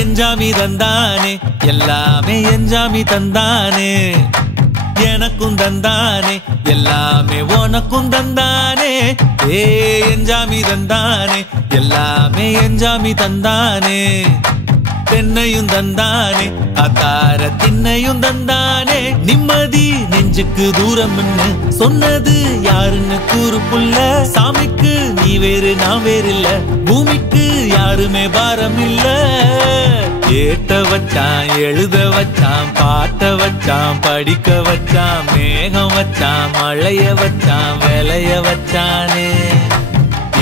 எஞ்சாமி தந்தானே எல்லாமே எஞ்சாமி தந்தானே எனக்கும் தந்தானே எல்லாமே உனக்கும் தந்தானே ஏ எஞ்சாமி தந்தானே எல்லாமே எஞ்சாமி தந்தானே தென்னையும் தந்தானே அத்தார திண்ணையும் தந்தானே நிம்மதி நெஞ்சுக்கு தூரம் சொன்னது யாருன்னு கூறு புள்ள சாமிக்கு நீ வேறு நான் வேறு இல்ல பூமிக்கு யாருமே பாரம் இல்ல ஏத்த வச்சான் எழுத வச்சான் பாட்ட வச்சான் படிக்க வச்சான் மேகம் வச்சான் மழைய வச்சான் விளைய வச்சானே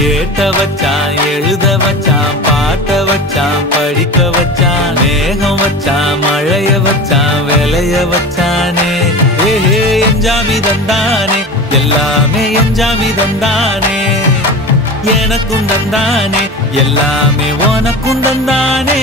ஏத்த வச்சான் எழுத வச்சான் பாட்ட வச்சான் படிக்க வச்சான் மேகம் வச்சான் மழைய வச்சான் விளைய வச்சானே ஏஹே எஞ்சாமி தந்தானே எல்லாமே எஞ்சாமி தந்தானே எனக்கும் தந்தானே எல்லாமே உனக்கும் தந்தானே